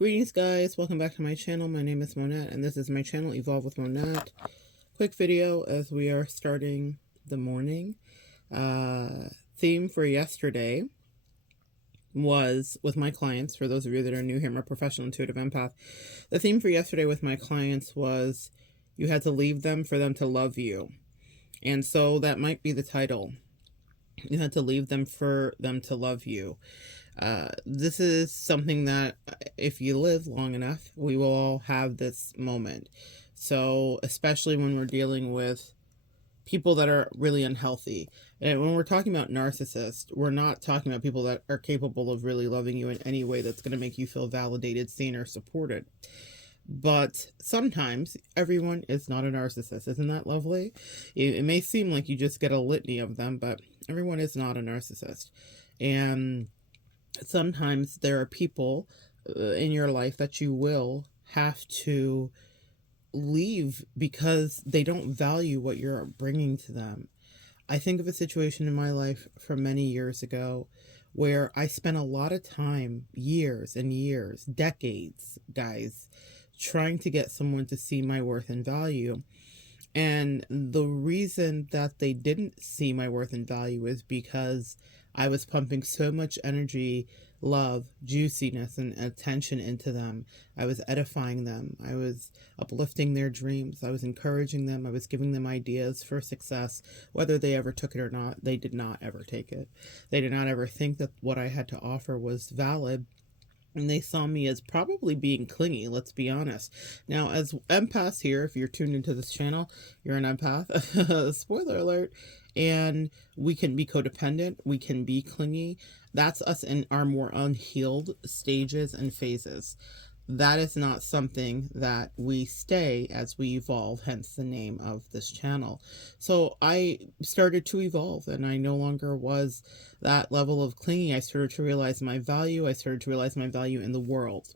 Greetings guys, welcome back to my channel. My name is Monette and this is my channel Evolve with Monette. Quick video as we are starting the morning. Theme for yesterday was with my clients. For those of you that are new here, I'm a professional intuitive empath. The theme for yesterday with my clients was you had to leave them for them to love you. And so that might be the title. You had to leave them for them to love you. This is something that if you live long enough, we will all have this moment. So especially when we're dealing with people that are really unhealthy. And when we're talking about narcissists, we're not talking about people that are capable of really loving you in any way that's going to make you feel validated, seen, or supported. But sometimes everyone is not a narcissist. Isn't that lovely? It may seem like you just get a litany of them, but everyone is not a narcissist. And sometimes there are people in your life that you will have to leave because they don't value what you're bringing to them. I think of a situation in my life from many years ago where I spent a lot of time, years and years, decades, guys, trying to get someone to see my worth and value. And the reason that they didn't see my worth and value is because I was pumping so much energy, love, juiciness, and attention into them. I was edifying them. I was uplifting their dreams. I was encouraging them. I was giving them ideas for success. Whether they ever took it or not, they did not ever take it. They did not ever think that what I had to offer was valid. And they saw me as probably being clingy, let's be honest. Now, as empaths here, if you're tuned into this channel, you're an empath. Spoiler alert. And we can be codependent. We can be clingy. That's us in our more unhealed stages and phases. That is not something that we stay as we evolve, hence the name of this channel. So I started to evolve and I no longer was that level of clingy. I started to realize my value. I started to realize my value in the world,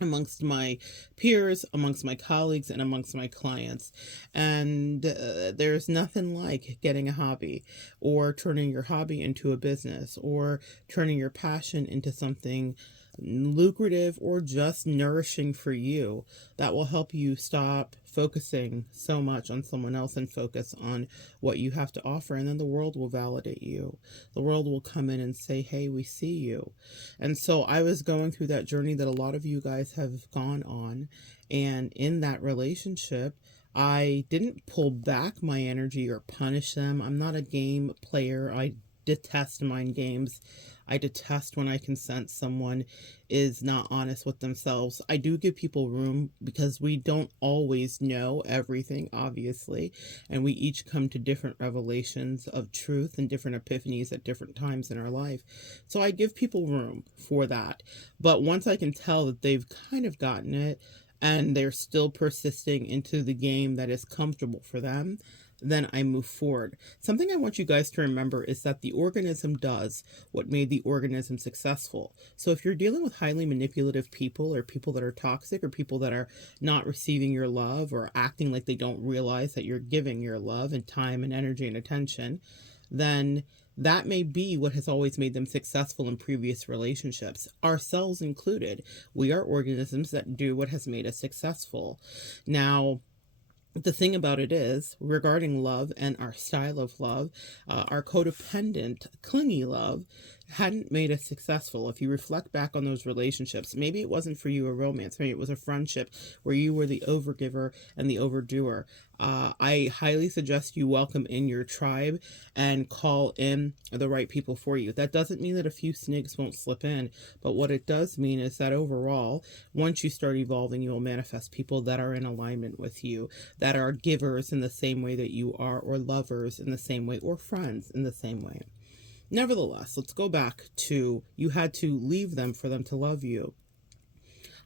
amongst my peers, amongst my colleagues, and amongst my clients. And there's nothing like getting a hobby or turning your hobby into a business or turning your passion into something lucrative or just nourishing for you that will help you stop focusing so much on someone else and focus on what you have to offer. And then the world will validate you. The world will come in and say, hey, we see you. And so I was going through that journey that a lot of you guys have gone on. And in that relationship, I didn't pull back my energy or punish them. I'm not a game player. I detest mind games. I detest when I can sense someone is not honest with themselves. I do give people room because we don't always know everything, obviously, and we each come to different revelations of truth and different epiphanies at different times in our life. So I give people room for that. But once I can tell that they've kind of gotten it and they're still persisting into the game that is comfortable for them, then I move forward. Something I want you guys to remember is that the organism does what made the organism successful. So if you're dealing with highly manipulative people or people that are toxic or people that are not receiving your love or acting like they don't realize that you're giving your love and time and energy and attention, then that may be what has always made them successful in previous relationships, ourselves included. We are organisms that do what has made us successful. Now, the thing about it is, regarding love and our style of love, our codependent, clingy love hadn't made us successful. If you reflect back on those relationships, maybe it wasn't for you a romance, maybe it was a friendship where you were the overgiver and the overdoer. I highly suggest you welcome in your tribe and call in the right people for you. That doesn't mean that a few snigs won't slip in, but what it does mean is that overall, once you start evolving, you will manifest people that are in alignment with you, that are givers in the same way that you are, or lovers in the same way, or friends in the same way. Nevertheless, let's go back to you had to leave them for them to love you.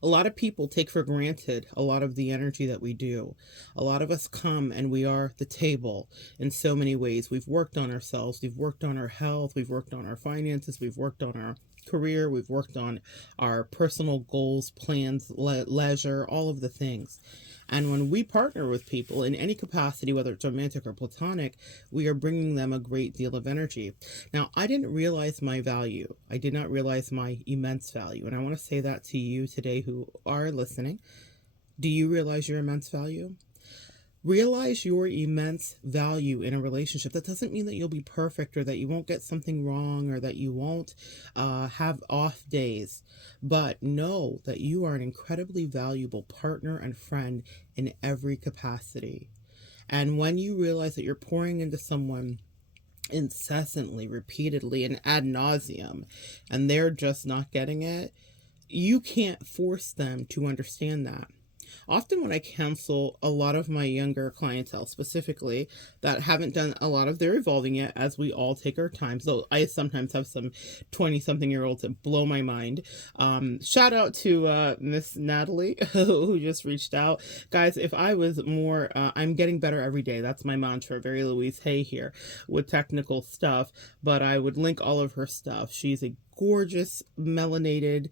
A lot of people take for granted a lot of the energy that we do. A lot of us come and we are the table in so many ways. We've worked on ourselves. We've worked on our health. We've worked on our finances. We've worked on our career, we've worked on our personal goals, plans, leisure, all of the things. And when we partner with people in any capacity, whether it's romantic or platonic, we are bringing them a great deal of energy. Now, I didn't realize my value. I did not realize my immense value. And I want to say that to you today who are listening. Do you realize your immense value? Realize your immense value in a relationship. That doesn't mean that you'll be perfect or that you won't get something wrong or that you won't have off days. But know that you are an incredibly valuable partner and friend in every capacity. And when you realize that you're pouring into someone incessantly, repeatedly, and ad nauseum, and they're just not getting it, you can't force them to understand that. Often when I counsel a lot of my younger clientele specifically that haven't done a lot of their evolving yet, as we all take our time, so I sometimes have some 20-something-year-olds that blow my mind. Shout out to Miss Natalie who just reached out. Guys, if I was more, I'm getting better every day. That's my mantra. Very Louise Hay here with technical stuff, but I would link all of her stuff. She's a gorgeous melanated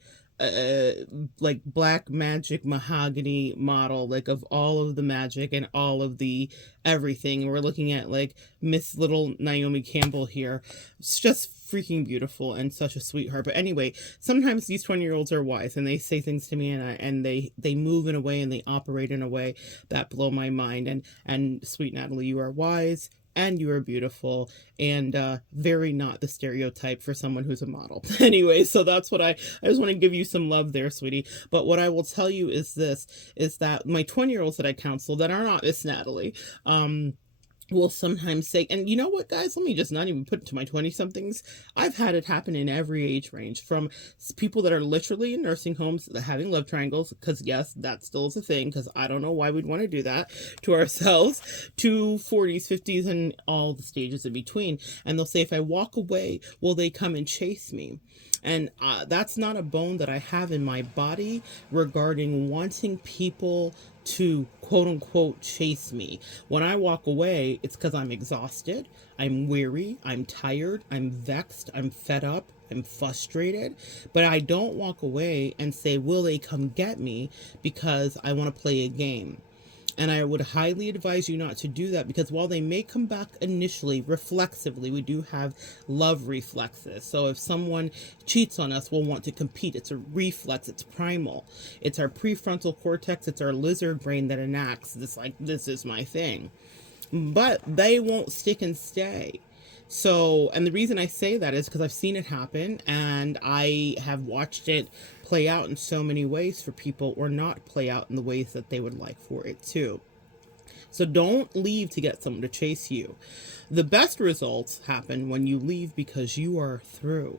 like black magic mahogany model, like of all of the magic and all of the everything. We're looking at like Miss Little Naomi Campbell here. It's just freaking beautiful and such a sweetheart. But anyway, sometimes these 20-year-olds are wise and they say things to me and they move in a way and they operate in a way that blow my mind. And sweet Natalie, you are wise and you are beautiful and very not the stereotype for someone who's a model. Anyway, so that's what I just want to give you some love there, sweetie. But what I will tell you is this, is that my 20-year-olds that I counsel that are not Miss Natalie, will sometimes say, and you know what, guys, let me just not even put it to my 20-somethings. I've had it happen in every age range, from people that are literally in nursing homes having love triangles, because yes, that still is a thing, because I don't know why we'd want to do that to ourselves, to 40s, 50s, and all the stages in between. And they'll say, if I walk away, will they come and chase me? And that's not a bone that I have in my body regarding wanting people to quote unquote chase me. When I walk away, it's because I'm exhausted, I'm weary, I'm tired, I'm vexed, I'm fed up, I'm frustrated. But I don't walk away and say, will they come get me, because I want to play a game. And I would highly advise you not to do that, because while they may come back initially, reflexively, we do have love reflexes. So if someone cheats on us, we'll want to compete. It's a reflex. It's primal. It's our prefrontal cortex. It's our lizard brain that enacts this, like, this is my thing. But they won't stick and stay. So, and the reason I say that is because I've seen it happen and I have watched it play out in so many ways for people, or not play out in the ways that they would like for it to. So don't leave to get someone to chase you. The best results happen when you leave because you are through,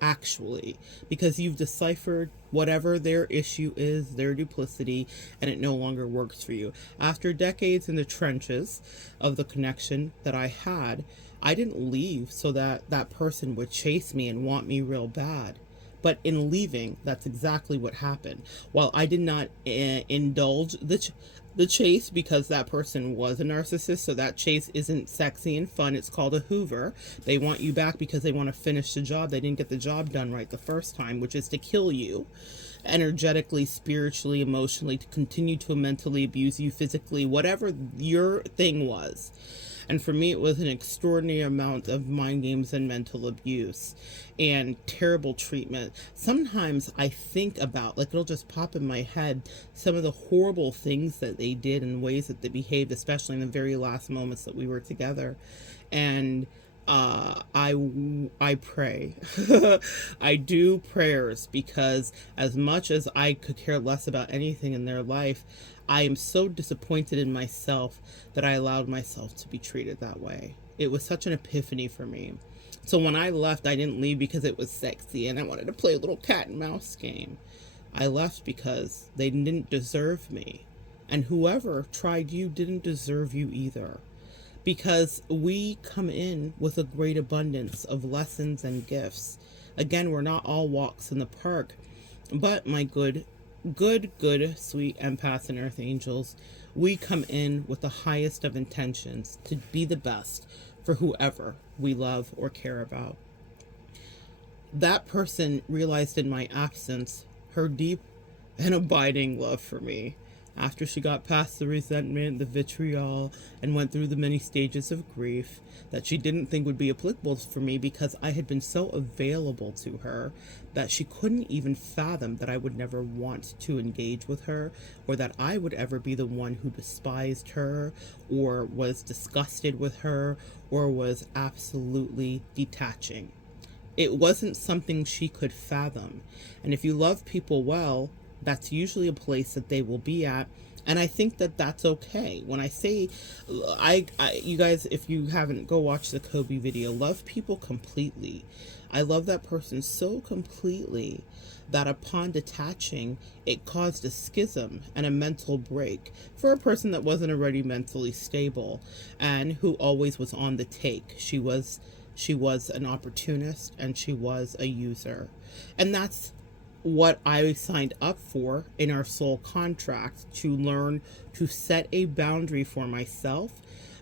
actually, because you've deciphered whatever their issue is, their duplicity, and it no longer works for you. After decades in the trenches of the connection that I had, I didn't leave so that that person would chase me and want me real bad. But in leaving, that's exactly what happened. While I did not indulge the chase, because that person was a narcissist, so that chase isn't sexy and fun. It's called a Hoover. They want you back because they want to finish the job. They didn't get the job done right the first time, which is to kill you energetically, spiritually, emotionally, to continue to mentally abuse you, physically, whatever your thing was. And for me, it was an extraordinary amount of mind games and mental abuse and terrible treatment. Sometimes I think about, like, it'll just pop in my head, some of the horrible things that they did and ways that they behaved, especially in the very last moments that we were together. And I pray. I do prayers, because as much as I could care less about anything in their life, I am so disappointed in myself that I allowed myself to be treated that way. It was such an epiphany for me. So when I left, I didn't leave because it was sexy and I wanted to play a little cat and mouse game. I left because they didn't deserve me. And whoever tried you didn't deserve you either. Because we come in with a great abundance of lessons and gifts. Again, we're not all walks in the park. But my good, sweet empaths and earth angels, we come in with the highest of intentions to be the best for whoever we love or care about. that person realized in my absence her deep and abiding love for me. After she got past the resentment, the vitriol, and went through the many stages of grief that she didn't think would be applicable for me because I had been so available to her that she couldn't even fathom that I would never want to engage with her, or that I would ever be the one who despised her or was disgusted with her or was absolutely detaching. It wasn't something she could fathom. And if you love people well, that's usually a place that they will be at. And I think that that's okay. When I say, you guys, if you haven't, go watch the Kobe video. Love people completely. I love that person so completely that upon detaching, it caused a schism and a mental break for a person that wasn't already mentally stable and who always was on the take. She was an opportunist and she was a user. And that's what I signed up for in our soul contract, to learn to set a boundary for myself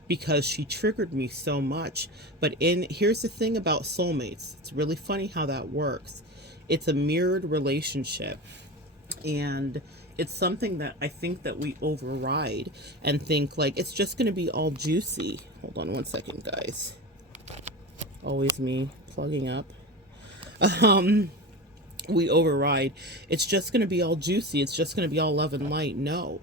because she triggered me so much. But here's the thing about soulmates. It's really funny how that works. It's a mirrored relationship, and it's something that I think that we override and think like it's just going to be all juicy. Hold on one second, guys. Always me plugging up. We override. It's just going to be all juicy. It's just going to be all love and light. No.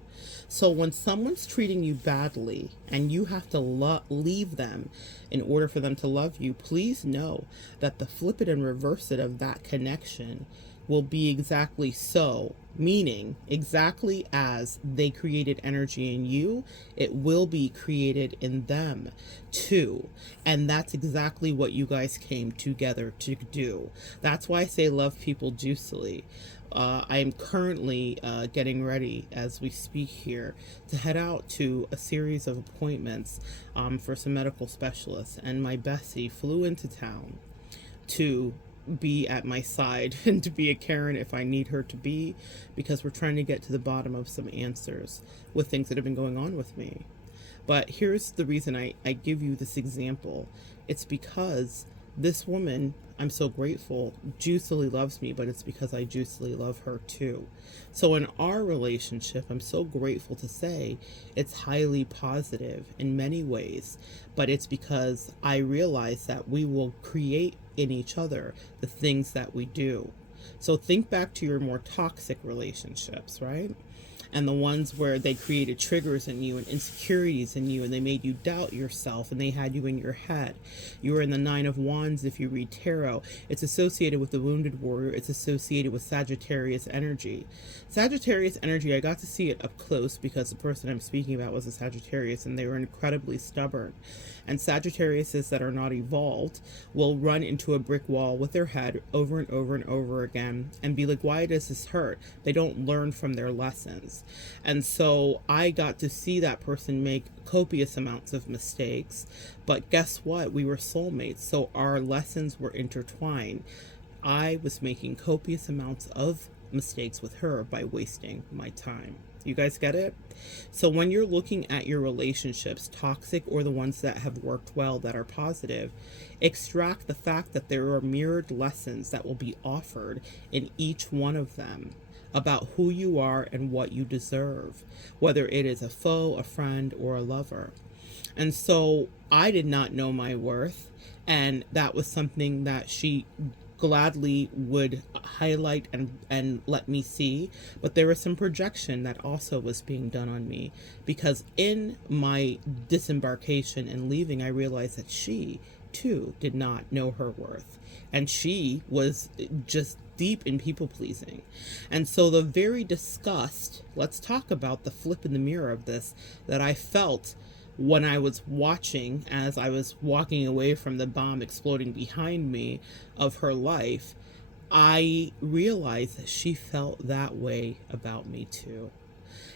So when someone's treating you badly and you have to leave them in order for them to love you, please know that the flip it and reverse it of that connection will be exactly so, meaning exactly as they created energy in you, it will be created in them too. And that's exactly what you guys came together to do. That's why I say love people juicily. I am currently getting ready as we speak here to head out to a series of appointments for some medical specialists, and my Bessie flew into town to be at my side and to be a Karen if I need her to be, because we're trying to get to the bottom of some answers with things that have been going on with me. But here's the reason I give you this example. It's because this woman, I'm so grateful, juicily loves me, but it's because I juicily love her too. So in our relationship, I'm so grateful to say it's highly positive in many ways, but it's because I realize that we will create in each other the things that we do. So think back to your more toxic relationships, right? And the ones where they created triggers in you and insecurities in you, and they made you doubt yourself, and they had you in your head. You were in the Nine of Wands if you read tarot. It's associated with the wounded warrior. It's associated with Sagittarius energy. Sagittarius energy, I got to see it up close because the person I'm speaking about was a Sagittarius, and they were incredibly stubborn. And Sagittariuses that are not evolved will run into a brick wall with their head over and over and over again and be like, why does this hurt? They don't learn from their lessons. And so I got to see that person make copious amounts of mistakes. But guess what? We were soulmates, so our lessons were intertwined. I was making copious amounts of mistakes with her by wasting my time. You guys get it? So when you're looking at your relationships, toxic or the ones that have worked well, that are positive, extract the fact that there are mirrored lessons that will be offered in each one of them about who you are and what you deserve, whether it is a foe, a friend, or a lover. And so I did not know my worth, and that was something that she gladly would highlight and let me see. But there was some projection that also was being done on me, because in my disembarkation and leaving, I realized that she too did not know her worth, and she was just deep in people pleasing. And so the very disgust, let's talk about the flip in the mirror of this, that I felt when I was watching, as I was walking away from the bomb exploding behind me of her life, I realized that she felt that way about me too.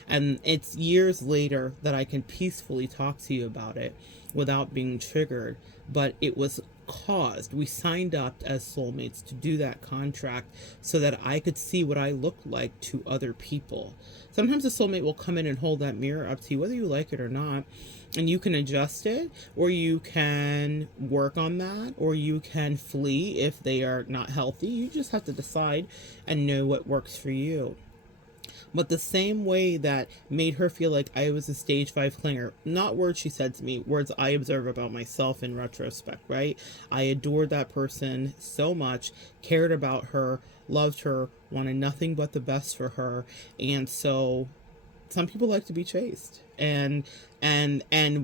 And it's years later that I can peacefully talk to you about it without being triggered. But it was caused, we signed up as soulmates to do that contract so that I could see what I looked like to other people. Sometimes a soulmate will come in and hold that mirror up to you, whether you like it or not, and you can adjust it, or you can work on that, or you can flee if they are not healthy. You just have to decide and know what works for you. But the same way that made her feel like I was a stage 5 clinger, not words she said to me, words I observe about myself in retrospect, right? I adored that person so much, cared about her, loved her, wanted nothing but the best for her. And so some people like to be chased, and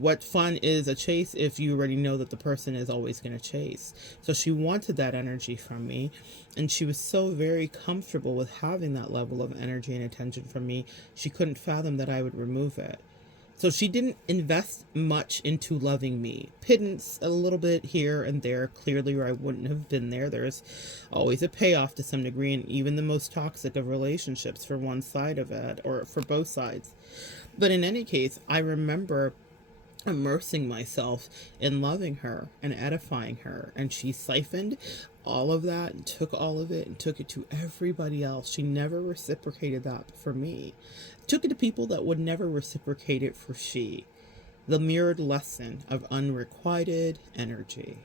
what fun is a chase if you already know that the person is always going to chase. So she wanted that energy from me, and she was so very comfortable with having that level of energy and attention from me, she couldn't fathom that I would remove it. So she didn't invest much into loving me. Pittance a little bit here and there, clearly, where I wouldn't have been there. There's always a payoff to some degree, and even the most toxic of relationships for one side of it, or for both sides. But in any case, I remember immersing myself in loving her and edifying her, and she siphoned all of that and took all of it and took it to everybody else. She never reciprocated that for me. Took it to people that would never reciprocate it for she. The mirrored lesson of unrequited energy.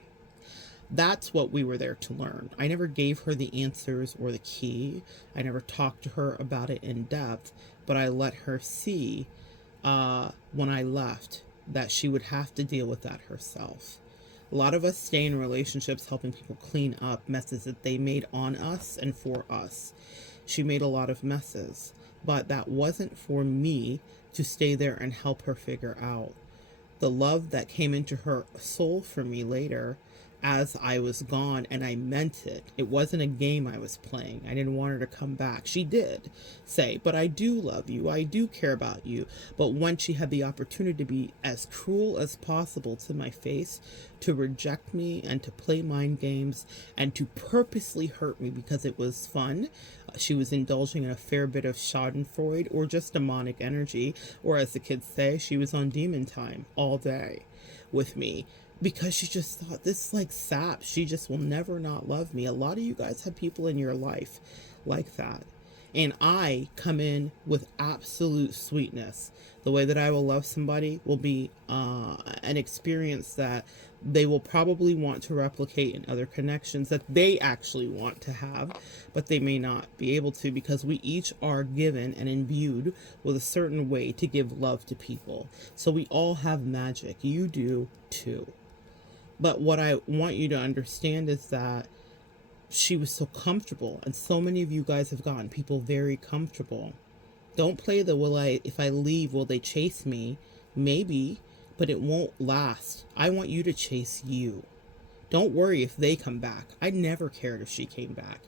That's what we were there to learn. I never gave her the answers or the key. I never talked to her about it in depth, but I let her see when I left that she would have to deal with that herself. A lot of us stay in relationships helping people clean up messes that they made on us and for us. She made a lot of messes, but that wasn't for me to stay there and help her figure out. The love that came into her soul for me later as I was gone, and I meant it. It wasn't a game I was playing. I didn't want her to come back. She did say, but I do love you. I do care about you. But when she had the opportunity to be as cruel as possible to my face, to reject me and to play mind games and to purposely hurt me because it was fun, she was indulging in a fair bit of schadenfreude or just demonic energy, or as the kids say, she was on demon time all day with me. Because she just thought, this like sap, she just will never not love me. A lot of you guys have people in your life like that. And I come in with absolute sweetness. The way that I will love somebody will be an experience that they will probably want to replicate in other connections that they actually want to have, but they may not be able to, because we each are given and imbued with a certain way to give love to people. So we all have magic. You do too. But what I want you to understand is that she was so comfortable, and so many of you guys have gotten people very comfortable. Don't play the if I leave, will they chase me? Maybe, but it won't last. I want you to chase you. Don't worry if they come back. I never cared if she came back.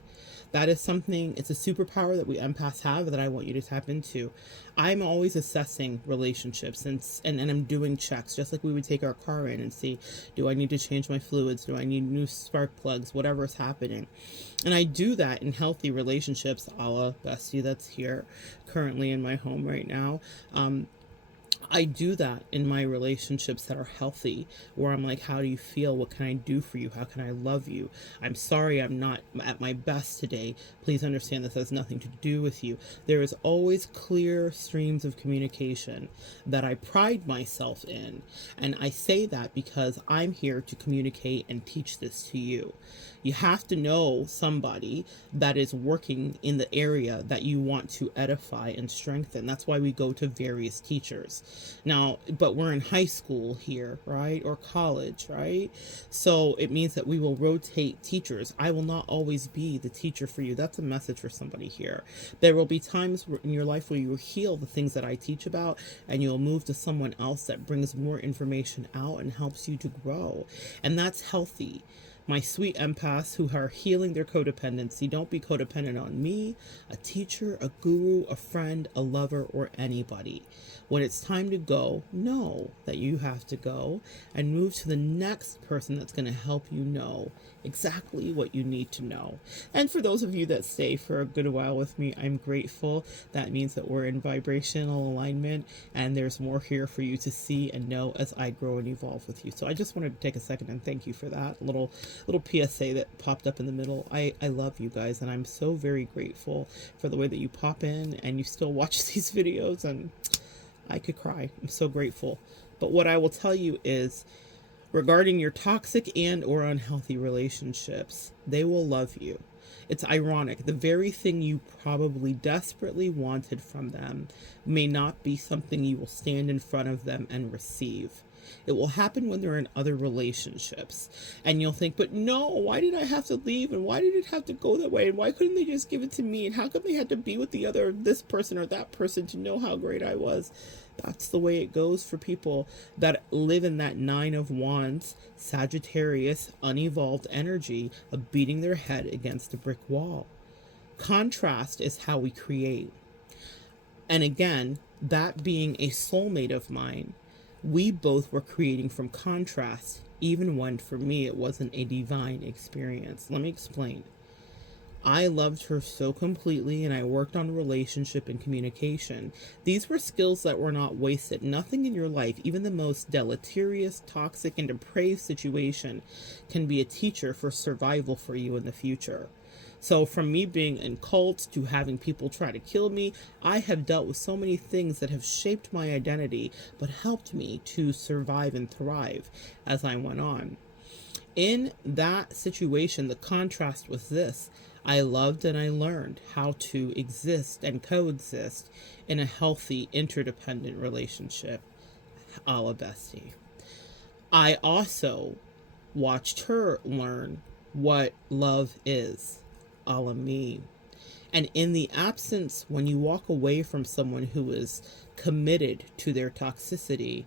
That is something, it's a superpower that we empaths have that I want you to tap into. I'm always assessing relationships and I'm doing checks, just like we would take our car in and see, do I need to change my fluids? Do I need new spark plugs? Whatever is happening. And I do that in healthy relationships, a la Bestie that's here currently in my home right now. I do that in my relationships that are healthy, where I'm like, how do you feel? What can I do for you? How can I love you? I'm sorry I'm not at my best today. Please understand this has nothing to do with you. There is always clear streams of communication that I pride myself in. And I say that because I'm here to communicate and teach this to you. You have to know somebody that is working in the area that you want to edify and strengthen. That's why we go to various teachers. Now, but we're in high school here, right? Or college, right? So it means that we will rotate teachers. I will not always be the teacher for you. That's a message for somebody here. There will be times in your life where you will heal the things that I teach about, and you'll move to someone else that brings more information out and helps you to grow. And that's healthy. My sweet empaths who are healing their codependency, don't be codependent on me, a teacher, a guru, a friend, a lover, or anybody. When it's time to go, know that you have to go and move to the next person that's going to help you know exactly what you need to know. And for those of you that stay for a good while with me, I'm grateful. That means that we're in vibrational alignment and there's more here for you to see and know as I grow and evolve with you. So I just wanted to take a second and thank you for that little PSA that popped up in the middle. I love you guys, and I'm so very grateful for the way that you pop in and you still watch these videos, and I could cry. I'm so grateful. But what I will tell you is, regarding your toxic and or unhealthy relationships, they will love you. It's ironic. The very thing you probably desperately wanted from them may not be something you will stand in front of them and receive. It will happen when they're in other relationships. And you'll think, but no, why did I have to leave? And why did it have to go that way? And why couldn't they just give it to me? And how come they had to be with this person or that person to know how great I was? That's the way it goes for people that live in that 9 of Wands, Sagittarius, unevolved energy of beating their head against a brick wall. Contrast is how we create. And again, that being a soulmate of mine, we both were creating from contrast, even when for me it wasn't a divine experience. Let me explain. I loved her so completely, and I worked on relationship and communication. These were skills that were not wasted. Nothing in your life, even the most deleterious, toxic, and depraved situation, can be a teacher for survival for you in the future. So from me being in cults to having people try to kill me, I have dealt with so many things that have shaped my identity, but helped me to survive and thrive as I went on. In that situation, the contrast was this. I loved and I learned how to exist and coexist in a healthy, interdependent relationship, a la bestie. I also watched her learn what love is, a la me. And in the absence, when you walk away from someone who is committed to their toxicity,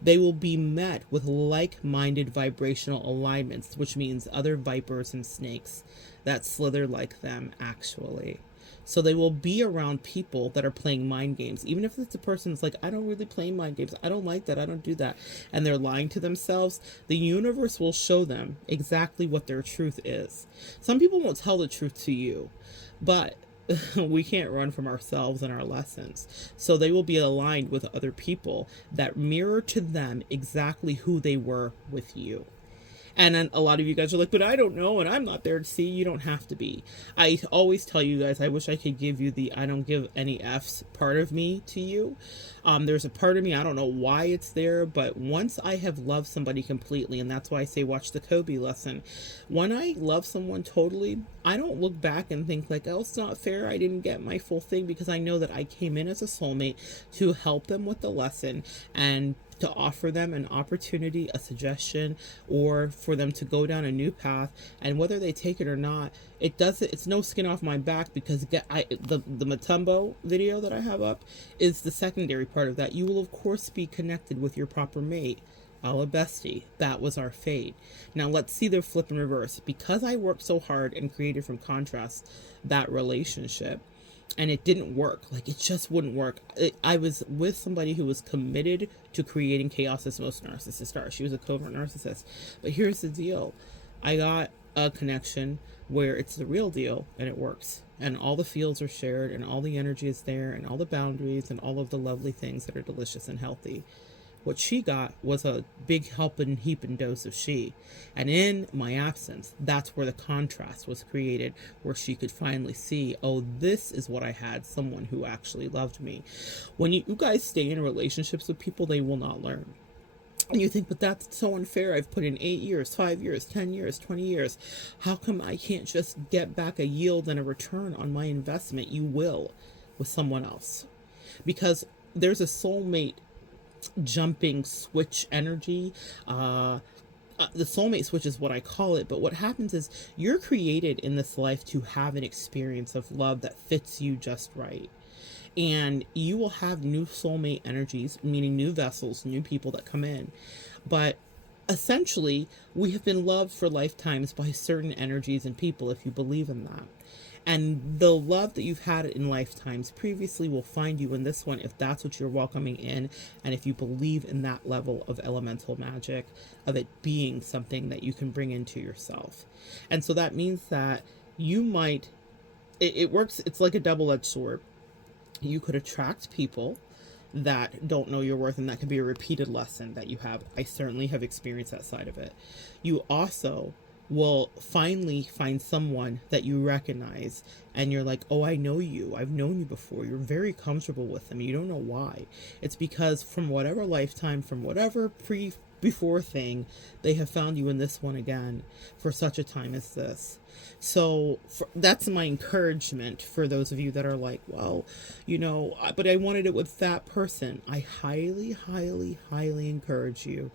they will be met with like-minded vibrational alignments, which means other vipers and snakes that slither like them, actually. So they will be around people that are playing mind games. Even if it's a person that's like, I don't really play mind games. I don't like that. I don't do that. And they're lying to themselves. The universe will show them exactly what their truth is. Some people won't tell the truth to you, but we can't run from ourselves and our lessons. So they will be aligned with other people that mirror to them exactly who they were with you. And then a lot of you guys are like, but I don't know, and I'm not there to see. You don't have to be. I always tell you guys, I wish I could give you the I don't give any F's part of me to you. There's a part of me, I don't know why it's there, but once I have loved somebody completely, and that's why I say watch the Kobe lesson. When I love someone totally, I don't look back and think like, oh, it's not fair, I didn't get my full thing, because I know that I came in as a soulmate to help them with the lesson and to offer them an opportunity, a suggestion, or for them to go down a new path. And whether they take it or not, it's no skin off my back, because the Matumbo video that I have up is the secondary part of that. You will of course be connected with your proper mate, a la bestie. That was our fate. Now let's see the flip and reverse. Because I worked so hard and created from contrast that relationship, and it didn't work. Like, it just wouldn't work. I was with somebody who was committed to creating chaos, as most narcissists are. She was a covert narcissist. But here's the deal. I got a connection where it's the real deal and it works. And all the fields are shared and all the energy is there and all the boundaries and all of the lovely things that are delicious and healthy. What she got was a big helping heaping dose of she. And in my absence, that's where the contrast was created, where she could finally see, oh, this is what I had, someone who actually loved me. When you guys stay in relationships with people, they will not learn. And you think, but that's so unfair. I've put in 8 years, 5 years, 10 years, 20 years. How come I can't just get back a yield and a return on my investment? You will with someone else. Because there's a soulmate jumping switch energy. The soulmate switch is what I call it. But what happens is you're created in this life to have an experience of love that fits you just right. And you will have new soulmate energies, meaning new vessels, new people that come in. But essentially, we have been loved for lifetimes by certain energies and people, if you believe in that. And the love that you've had in lifetimes previously will find you in this one if that's what you're welcoming in, and if you believe in that level of elemental magic, of it being something that you can bring into yourself. And so that means that you might, it works, it's like a double edged sword. You could attract people that don't know your worth, and that can be a repeated lesson that you have. I certainly have experienced that side of it. You also will finally find someone that you recognize and you're like, oh, I know you, I've known you before. You're very comfortable with them. You don't know why. It's because from whatever lifetime, from whatever before thing, they have found you in this one again for such a time as this. So that's my encouragement for those of you that are like, well, but I wanted it with that person. I highly, highly, highly encourage you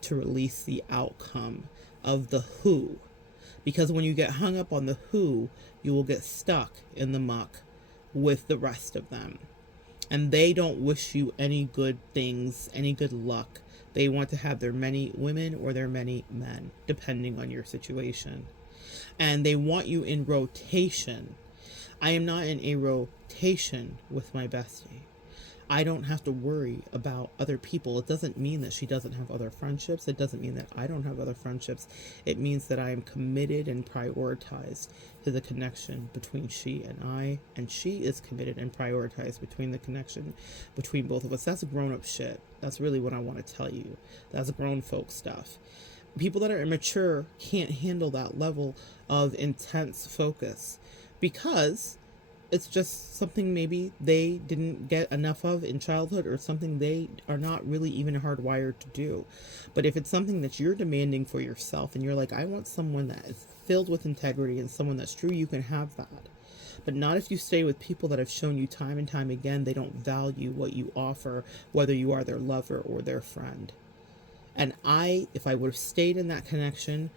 to release the outcome of the who. Because when you get hung up on the who, you will get stuck in the muck with the rest of them. And they don't wish you any good things, any good luck. They want to have their many women or their many men, depending on your situation. And they want you in rotation. I am not in a rotation with my bestie. I don't have to worry about other people. It doesn't mean that she doesn't have other friendships. It doesn't mean that I don't have other friendships. It means that I am committed and prioritized to the connection between she and I, and she is committed and prioritized between the connection between both of us. That's grown-up shit. That's really what I want to tell you. That's grown folk stuff. People that are immature can't handle that level of intense focus because it's just something maybe they didn't get enough of in childhood, or something they are not really even hardwired to do. But if it's something that you're demanding for yourself and you're like, I want someone that is filled with integrity and someone that's true, you can have that. But not if you stay with people that have shown you time and time again they don't value what you offer, whether you are their lover or their friend. And if I would have stayed in that connection,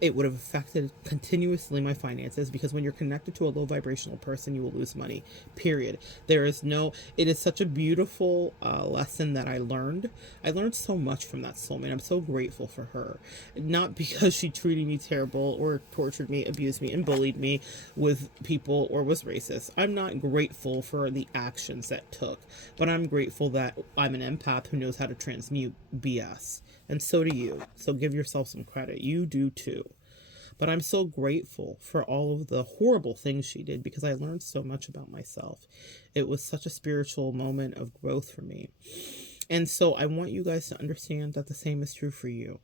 it would have affected continuously my finances, because when you're connected to a low vibrational person, you will lose money, period. It is such a beautiful lesson that I learned. I learned so much from that soulmate. I'm so grateful for her. Not because she treated me terrible or tortured me, abused me, and bullied me with people or was racist. I'm not grateful for the actions that took, but I'm grateful that I'm an empath who knows how to transmute BS. And so do you. So give yourself some credit. You do too. But I'm so grateful for all of the horrible things she did, because I learned so much about myself. It was such a spiritual moment of growth for me. And so I want you guys to understand that the same is true for you.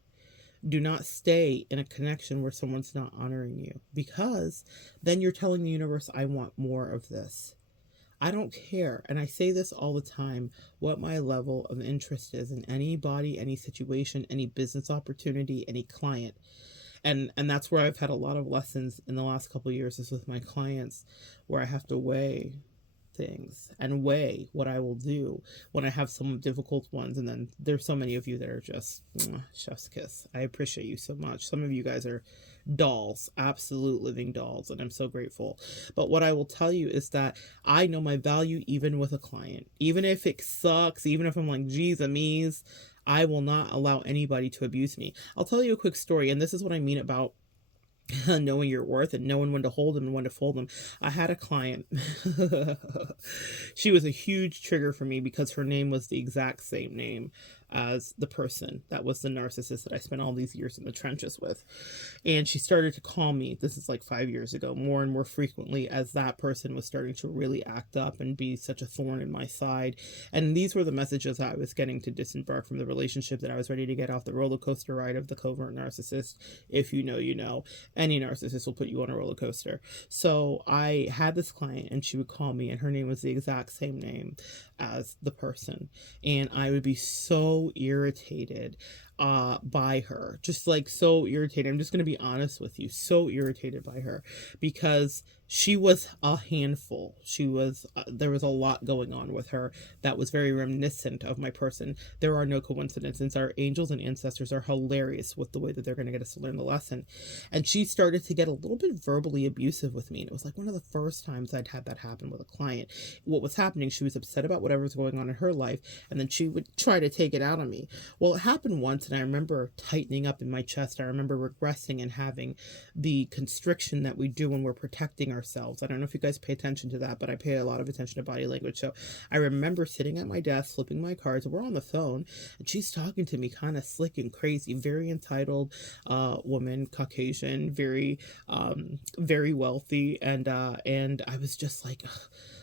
Do not stay in a connection where someone's not honoring you, because then you're telling the universe, I want more of this. I don't care, and I say this all the time, what my level of interest is in anybody, any situation, any business opportunity, any client. And that's where I've had a lot of lessons in the last couple of years, is with my clients, where I have to weigh things and weigh what I will do when I have some difficult ones. And then there's so many of you that are just chef's kiss. I appreciate you so much. Some of you guys are dolls, absolute living dolls, and I'm so grateful. But what I will tell you is that I know my value even with a client. Even if it sucks, even if I'm like, geez, Amise, I will not allow anybody to abuse me. I'll tell you a quick story, and this is what I mean about knowing your worth and knowing when to hold them and when to fold them. I had a client. She was a huge trigger for me because her name was the exact same name as the person that was the narcissist that I spent all these years in the trenches with. And she started to call me, this is like 5 years ago, more and more frequently, as that person was starting to really act up and be such a thorn in my side. And these were the messages I was getting to disembark from the relationship, that I was ready to get off the roller coaster ride of the covert narcissist. If you know, you know. Any narcissist will put you on a roller coaster. So I had this client, and she would call me, and her name was the exact same name as the person. And I would be so irritated by her, just like so irritated. I'm just going to be honest with you, so irritated by her, because she was a handful. There was a lot going on with her that was very reminiscent of my person. There are no coincidences. Our angels and ancestors are hilarious with the way that they're going to get us to learn the lesson. And she started to get a little bit verbally abusive with me. And it was like one of the first times I'd had that happen with a client. What was happening, she was upset about whatever was going on in her life, and then she would try to take it out on me. Well, it happened once, and I remember tightening up in my chest. I remember regressing and having the constriction that we do when we're protecting ourselves. I don't know if you guys pay attention to that, but I pay a lot of attention to body language. So I remember sitting at my desk, flipping my cards, and we're on the phone, and she's talking to me kind of slick and crazy, very entitled woman, Caucasian, very wealthy, and I was just like,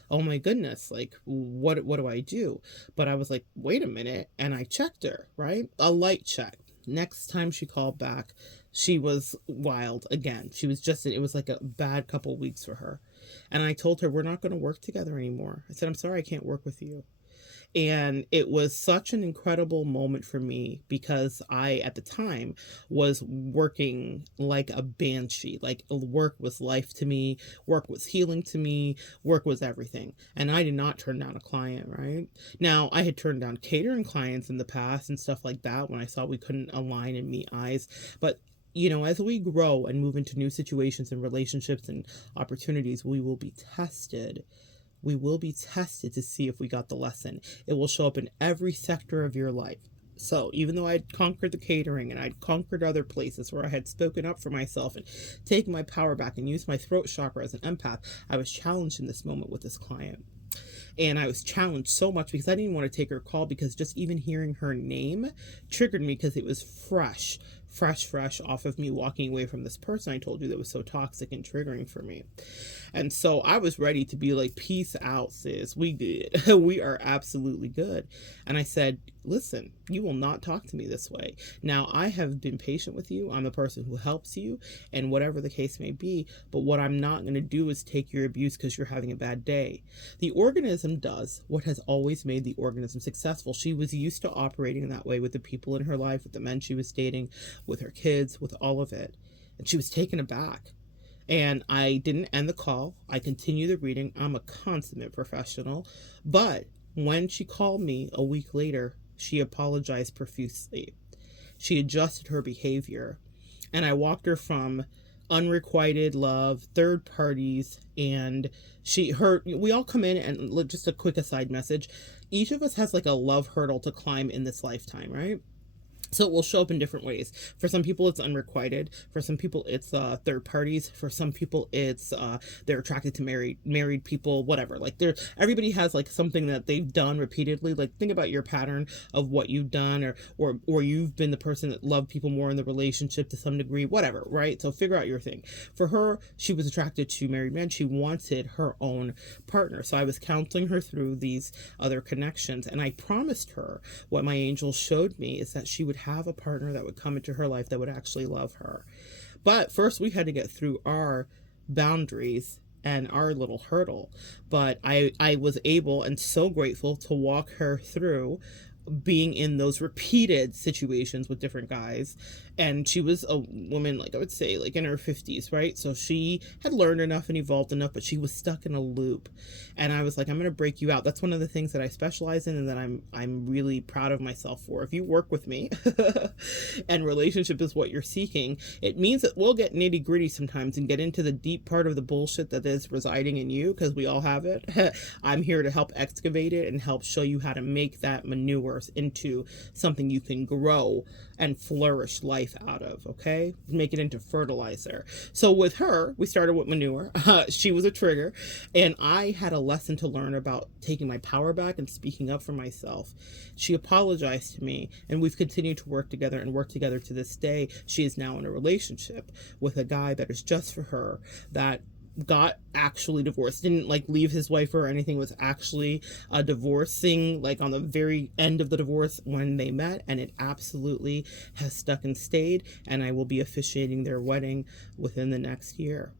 oh my goodness, like what do I do? But I was like, wait a minute, and I checked her, right? A light check. Next time she called back, she was wild again. She was just, it was like a bad couple weeks for her. And I told her, we're not going to work together anymore. I said, I'm sorry, I can't work with you. And it was such an incredible moment for me because I, at the time, was working like a banshee. Like, work was life to me, work was healing to me, work was everything. And I did not turn down a client, right? Now, I had turned down catering clients in the past and stuff like that when I saw we couldn't align and meet eyes. But you know, as we grow and move into new situations and relationships and opportunities, we will be tested. We will be tested to see if we got the lesson. It will show up in every sector of your life. So even though I'd conquered the catering and I'd conquered other places where I had spoken up for myself and taken my power back and used my throat chakra as an empath, I was challenged in this moment with this client. And I was challenged so much because I didn't want to take her call, because just even hearing her name triggered me, because it was fresh off of me walking away from this person I told you that was so toxic and triggering for me. And so I was ready to be like, peace out, sis. We good. We are absolutely good. And I said, listen, you will not talk to me this way. Now, I have been patient with you. I'm the person who helps you, and whatever the case may be. But what I'm not going to do is take your abuse because you're having a bad day. The organism does what has always made the organism successful. She was used to operating that way with the people in her life, with the men she was dating, with her kids, with all of it. And she was taken aback. And I didn't end the call. I continued the reading. I'm a consummate professional. But when she called me a week later, she apologized profusely. She adjusted her behavior. And I walked her from unrequited love, third parties, and we all come in, and just a quick aside message, each of us has like a love hurdle to climb in this lifetime, right? So it will show up in different ways. For some people, it's unrequited. For some people, it's third parties. For some people, it's they're attracted to married people, whatever. Like, everybody has like something that they've done repeatedly. Like, think about your pattern of what you've done, or you've been the person that loved people more in the relationship to some degree, whatever, right? So figure out your thing. For her, she was attracted to married men. She wanted her own partner. So I was counseling her through these other connections, and I promised her, what my angel showed me is that she would have a partner that would come into her life that would actually love her. But first, we had to get through our boundaries and our little hurdle. But I was able, and so grateful, to walk her through being in those repeated situations with different guys. And she was a woman, like I would say, like in her 50s, right? So she had learned enough and evolved enough, but she was stuck in a loop. And I was like, I'm going to break you out. That's one of the things that I specialize in and that I'm really proud of myself for. If you work with me and relationship is what you're seeking, it means that we'll get nitty gritty sometimes and get into the deep part of the bullshit that is residing in you, because we all have it. I'm here to help excavate it and help show you how to make that manure into something you can grow and flourish life out of, okay? Make it into fertilizer. So with her, we started with manure. She was a trigger, and I had a lesson to learn about taking my power back and speaking up for myself. She apologized to me, and we've continued to work together to this day. She is now in a relationship with a guy that is just for her, that got actually divorced, didn't like leave his wife or anything, was actually divorcing like on the very end of the divorce when they met, and it absolutely has stuck and stayed, and I will be officiating their wedding within the next year.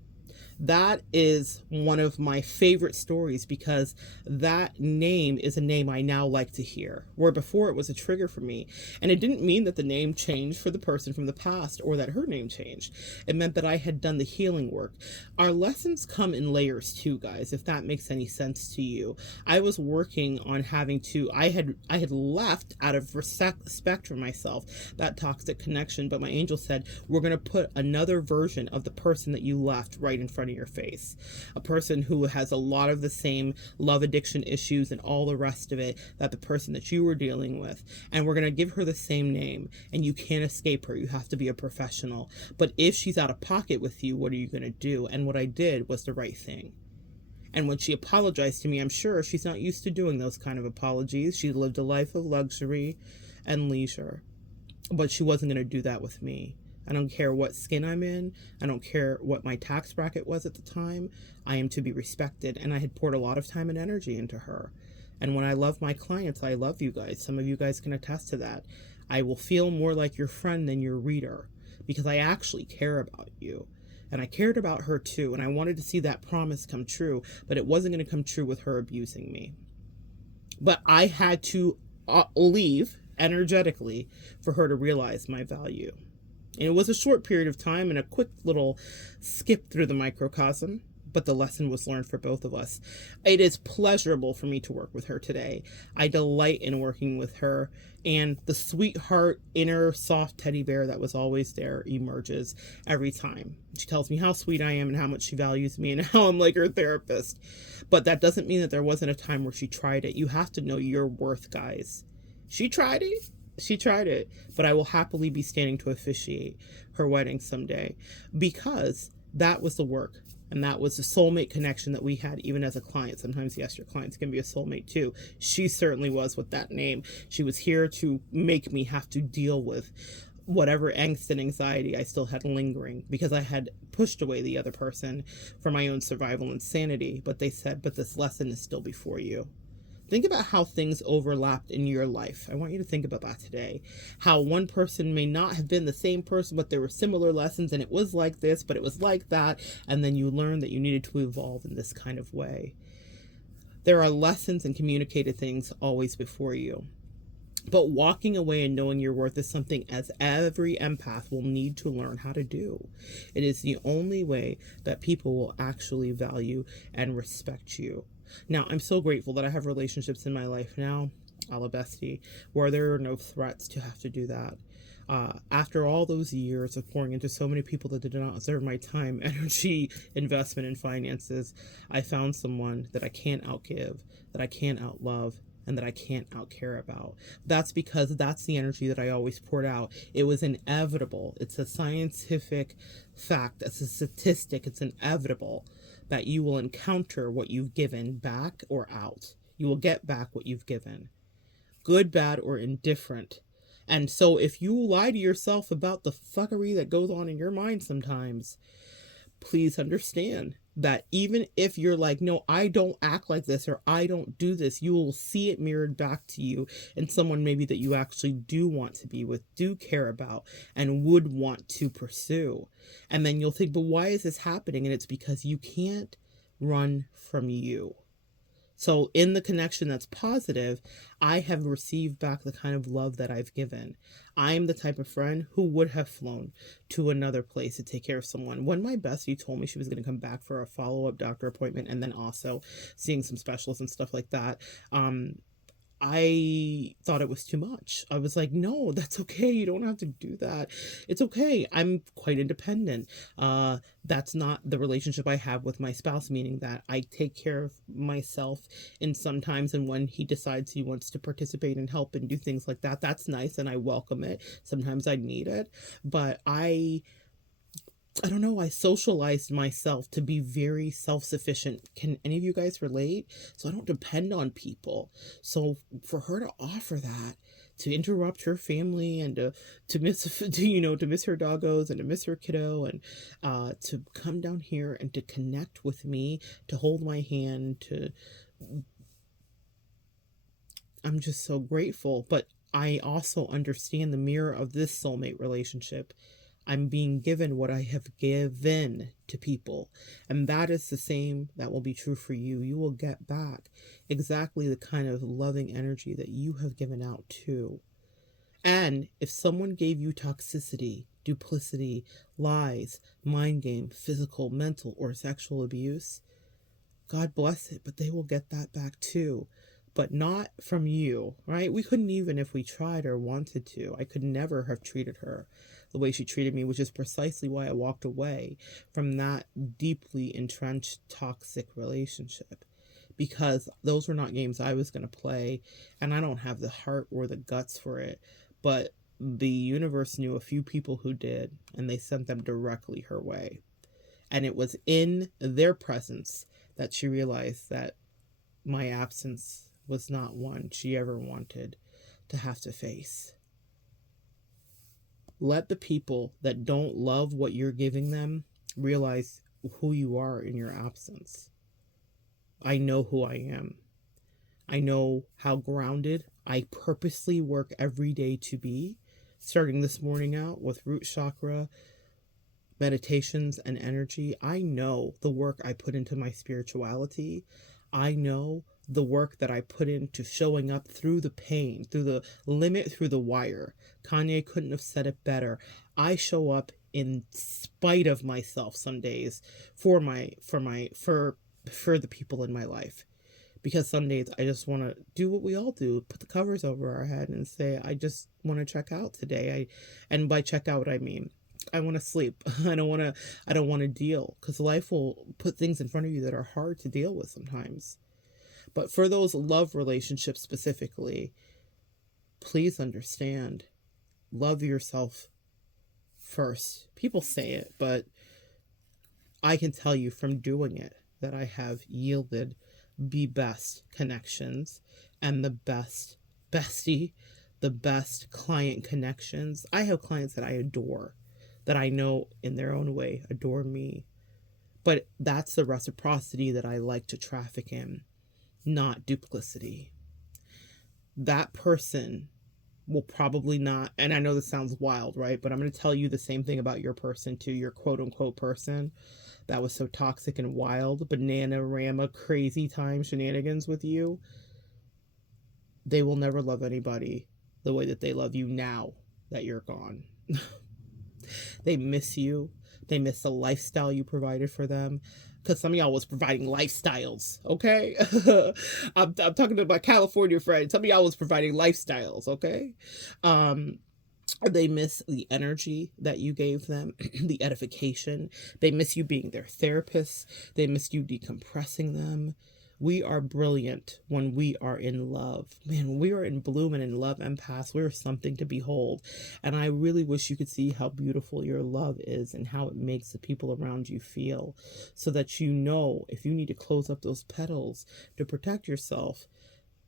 That is one of my favorite stories, because that name is a name I now like to hear, where before it was a trigger for me. And it didn't mean that the name changed for the person from the past or that her name changed. It meant that I had done the healing work. Our lessons come in layers too, guys, if that makes any sense to you. I was working on I had left out of respect for myself, that toxic connection, but my angel said, we're going to put another version of the person that you left right in front front of your face. A person who has a lot of the same love addiction issues and all the rest of it that the person that you were dealing with. And we're going to give her the same name, and you can't escape her. You have to be a professional. But if she's out of pocket with you, what are you going to do? And what I did was the right thing. And when she apologized to me, I'm sure she's not used to doing those kind of apologies. She lived a life of luxury and leisure, but she wasn't going to do that with me. I don't care what skin I'm in. I don't care what my tax bracket was at the time. I am to be respected. And I had poured a lot of time and energy into her. And when I love my clients, I love you guys. Some of you guys can attest to that. I will feel more like your friend than your reader because I actually care about you. And I cared about her too. And I wanted to see that promise come true, but it wasn't going to come true with her abusing me. But I had to leave energetically for her to realize my value. And it was a short period of time and a quick little skip through the microcosm, but the lesson was learned for both of us. It is pleasurable for me to work with her today. I delight in working with her, and the sweetheart, inner soft teddy bear that was always there emerges every time. She tells me how sweet I am and how much she values me and how I'm like her therapist. But that doesn't mean that there wasn't a time where she tried it. You have to know your worth, guys. She tried it. She tried it, but I will happily be standing to officiate her wedding someday because that was the work and that was the soulmate connection that we had even as a client. Sometimes, yes, your clients can be a soulmate too. She certainly was with that name. She was here to make me have to deal with whatever angst and anxiety I still had lingering because I had pushed away the other person for my own survival and sanity. But they said, but this lesson is still before you. Think about how things overlapped in your life. I want you to think about that today. How one person may not have been the same person, but there were similar lessons, and it was like this, but it was like that. And then you learned that you needed to evolve in this kind of way. There are lessons and communicated things always before you. But walking away and knowing your worth is something as every empath will need to learn how to do. It is the only way that people will actually value and respect you. Now, I'm so grateful that I have relationships in my life now, a la bestie, where there are no threats to have to do that. After all those years of pouring into so many people that did not deserve my time, energy, investment, and finances, I found someone that I can't outgive, that I can't outlove, and that I can't outcare about. That's because that's the energy that I always poured out. It was inevitable. It's a scientific fact. It's a statistic. It's inevitable that you will encounter what you've given back or out. You will get back what you've given. Good, bad, or indifferent. And so if you lie to yourself about the fuckery that goes on in your mind sometimes, please understand that even if you're like, no, I don't act like this or I don't do this, you will see it mirrored back to you and someone maybe that you actually do want to be with, do care about, and would want to pursue. And then you'll think, but why is this happening? And it's because you can't run from you. So in the connection that's positive, I have received back the kind of love that I've given. I'm the type of friend who would have flown to another place to take care of someone. When my bestie told me she was going to come back for a follow-up doctor appointment and then also seeing some specialists and stuff like that, I thought it was too much. I was like, no, that's okay. You don't have to do that. It's okay. I'm quite independent. That's not the relationship I have with my spouse, meaning that I take care of myself in sometimes, and when he decides he wants to participate and help and do things like that, that's nice and I welcome it. Sometimes I need it, but I don't know, I socialized myself to be very self-sufficient. Can any of you guys relate? So I don't depend on people. So for her to offer that, to interrupt her family and to miss to miss her doggos and to miss her kiddo and to come down here and to connect with me, to hold my hand, I'm just so grateful. But I also understand the mirror of this soulmate relationship. I'm being given what I have given to people. And that is the same that will be true for you. You will get back exactly the kind of loving energy that you have given out too. And if someone gave you toxicity, duplicity, lies, mind game, physical, mental, or sexual abuse, God bless it, but they will get that back too. but not from you, right? We couldn't, even if we tried or wanted to. I could never have treated her the way she treated me, which is precisely why I walked away from that deeply entrenched toxic relationship, because those were not games I was going to play, and I don't have the heart or the guts for it. But the universe knew a few people who did, and they sent them directly her way. And it was in their presence that she realized that my absence was not one she ever wanted to have to face. Let the people that don't love what you're giving them realize who you are in your absence. I know who I am. I know how grounded I purposely work every day to be, starting this morning out with root chakra, meditations, and energy. I know the work I put into my spirituality. I know the work that I put into showing up through the pain, through the limit, through the wire. Kanye couldn't have said it better. I show up in spite of myself some days for the people in my life. Because some days I just want to do what we all do, put the covers over our head and say, I just want to check out today. And by check out, I mean, I want to sleep. I don't want to deal, because life will put things in front of you that are hard to deal with sometimes. But for those love relationships specifically, please understand, love yourself first. People say it, but I can tell you from doing it that I have yielded the best connections and the best bestie, the best client connections. I have clients that I adore, that I know in their own way adore me. But that's the reciprocity that I like to traffic in, not duplicity. That person will probably not, and I know this sounds wild, right? But I'm going to tell you the same thing about your person too, your quote unquote person that was so toxic and wild, banana-rama, crazy time shenanigans with you. They will never love anybody the way that they love you now that you're gone. They miss you. They miss the lifestyle you provided for them. Because some of y'all was providing lifestyles, okay? I'm talking to my California friends. Some of y'all was providing lifestyles, okay? They miss the energy that you gave them, the edification. They miss you being their therapist. They miss you decompressing them. We are brilliant when we are in love. Man, when we are in bloom and in love, empaths, we are something to behold. And I really wish you could see how beautiful your love is and how it makes the people around you feel, so that you know if you need to close up those petals to protect yourself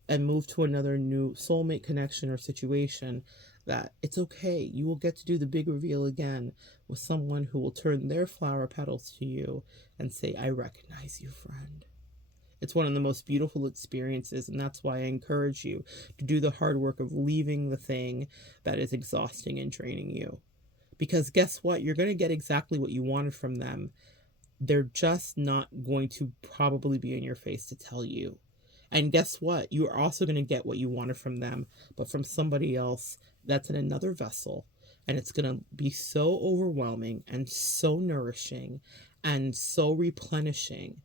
and move to another new soulmate connection or situation, that it's okay. You will get to do the big reveal again with someone who will turn their flower petals to you and say, I recognize you, friend. It's one of the most beautiful experiences, and that's why I encourage you to do the hard work of leaving the thing that is exhausting and draining you. Because guess what? You're going to get exactly what you wanted from them. They're just not going to probably be in your face to tell you. And guess what? You are also going to get what you wanted from them, but from somebody else that's in another vessel. And it's going to be so overwhelming and so nourishing and so replenishing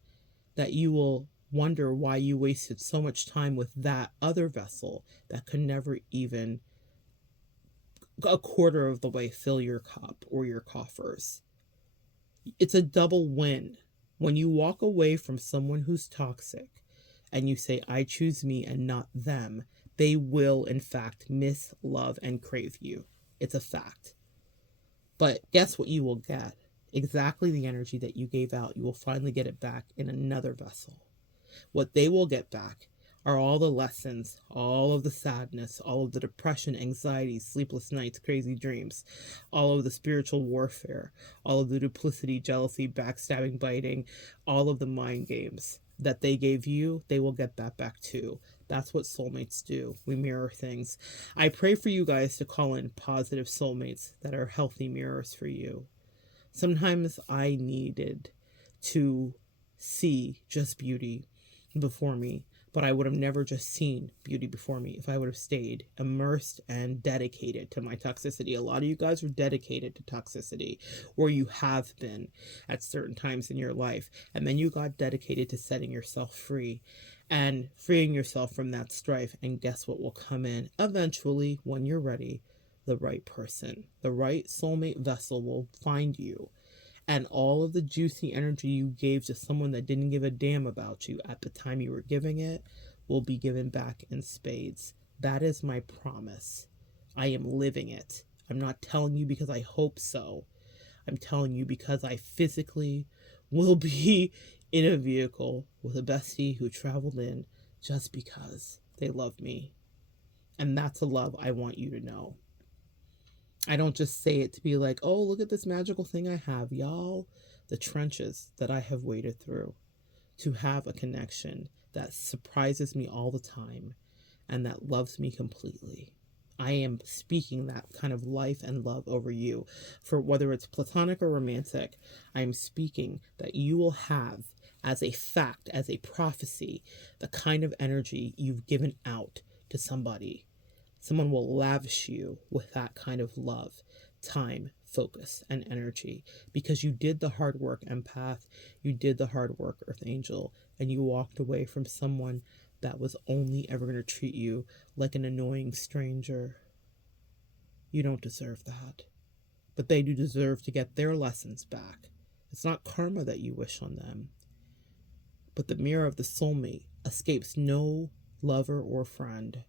that you will wonder why you wasted so much time with that other vessel that could never even a quarter of the way fill your cup or your coffers. It's a double win. When you walk away from someone who's toxic and you say, I choose me and not them, they will, in fact, miss, love, and crave you. It's a fact. But guess what you will get? Exactly the energy that you gave out. You will finally get it back in another vessel. What they will get back are all the lessons, all of the sadness, all of the depression, anxiety, sleepless nights, crazy dreams, all of the spiritual warfare, all of the duplicity, jealousy, backstabbing, biting, all of the mind games that they gave you. They will get that back too. That's what soulmates do. We mirror things. I pray for you guys to call in positive soulmates that are healthy mirrors for you. Sometimes I needed to see just beauty before me, but I would have never just seen beauty before me if I would have stayed immersed and dedicated to my toxicity. A lot of you guys are dedicated to toxicity, or you have been at certain times in your life, and then you got dedicated to setting yourself free. and freeing yourself from that strife. And guess what will come in eventually when you're ready? The right person, the right soulmate vessel will find you. And all of the juicy energy you gave to someone that didn't give a damn about you at the time you were giving it will be given back in spades. That is my promise. I am living it. I'm not telling you because I hope so. I'm telling you because I physically will be in a vehicle with a bestie who traveled in just because they love me. And that's a love I want you to know. I don't just say it to be like, oh, look at this magical thing I have. Y'all, the trenches that I have waded through to have a connection that surprises me all the time and that loves me completely. I am speaking that kind of life and love over you. For whether it's platonic or romantic, I am speaking that you will have as a fact, as a prophecy, the kind of energy you've given out to somebody. Someone will lavish you with that kind of love, time, focus, and energy because you did the hard work, empath. You did the hard work, Earth Angel, and you walked away from someone that was only ever going to treat you like an annoying stranger. You don't deserve that. But they do deserve to get their lessons back. It's not karma that you wish on them. But the mirror of the soulmate escapes no lover or friend.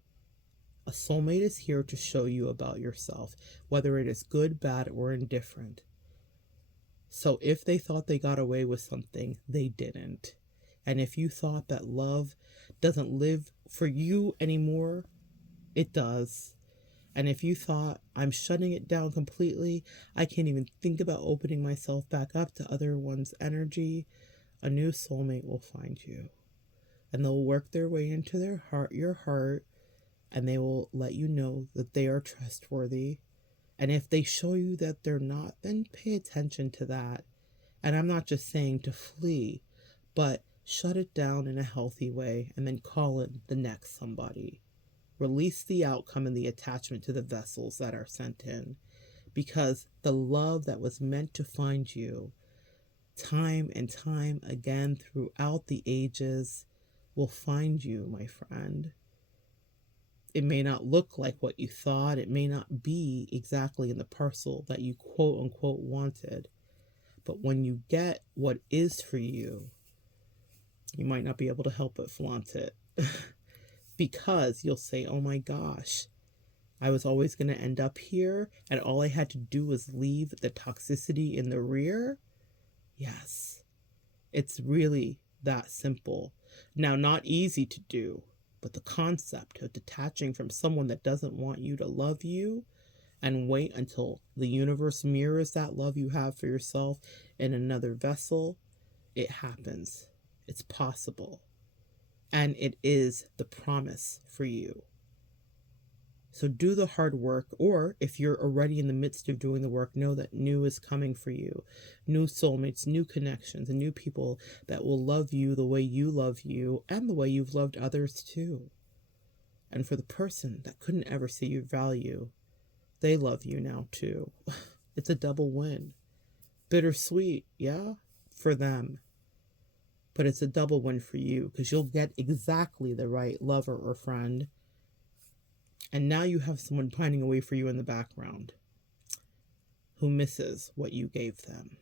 A soulmate is here to show you about yourself, whether it is good, bad, or indifferent. So if they thought they got away with something, they didn't. And if you thought that love doesn't live for you anymore, it does. And if you thought, I'm shutting it down completely, I can't even think about opening myself back up to other one's energy, a new soulmate will find you. And they'll work their way into their heart, your heart, and they will let you know that they are trustworthy. And if they show you that they're not, then pay attention to that. And I'm not just saying to flee, but shut it down in a healthy way and then call in the next somebody. Release the outcome and the attachment to the vessels that are sent in, because the love that was meant to find you time and time again throughout the ages will find you, my friend. It may not look like what you thought. It may not be exactly in the parcel that you quote unquote wanted. But when you get what is for you, you might not be able to help but flaunt it. Because you'll say, oh my gosh, I was always going to end up here and all I had to do was leave the toxicity in the rear. Yes, it's really that simple. Now, not easy to do, but the concept of detaching from someone that doesn't want you to love you and wait until the universe mirrors that love you have for yourself in another vessel, it happens. It's possible. And it is the promise for you. So do the hard work, or if you're already in the midst of doing the work, know that new is coming for you. New soulmates, new connections, and new people that will love you the way you love you and the way you've loved others too. And for the person that couldn't ever see your value, they love you now too. It's a double win. Bittersweet, yeah, for them. But it's a double win for you because you'll get exactly the right lover or friend. And now you have someone pining away for you in the background who misses what you gave them.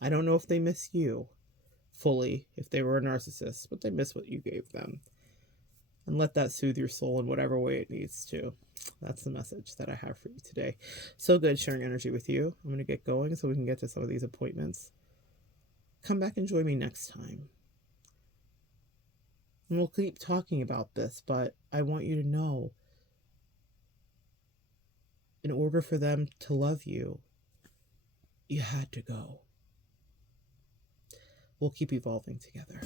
I don't know if they miss you fully, if they were a narcissist, but they miss what you gave them. And let that soothe your soul in whatever way it needs to. That's the message that I have for you today. So good sharing energy with you. I'm going to get going so we can get to some of these appointments. Come back and join me next time. And we'll keep talking about this, but I want you to know, in order for them to love you, you had to go. We'll keep evolving together.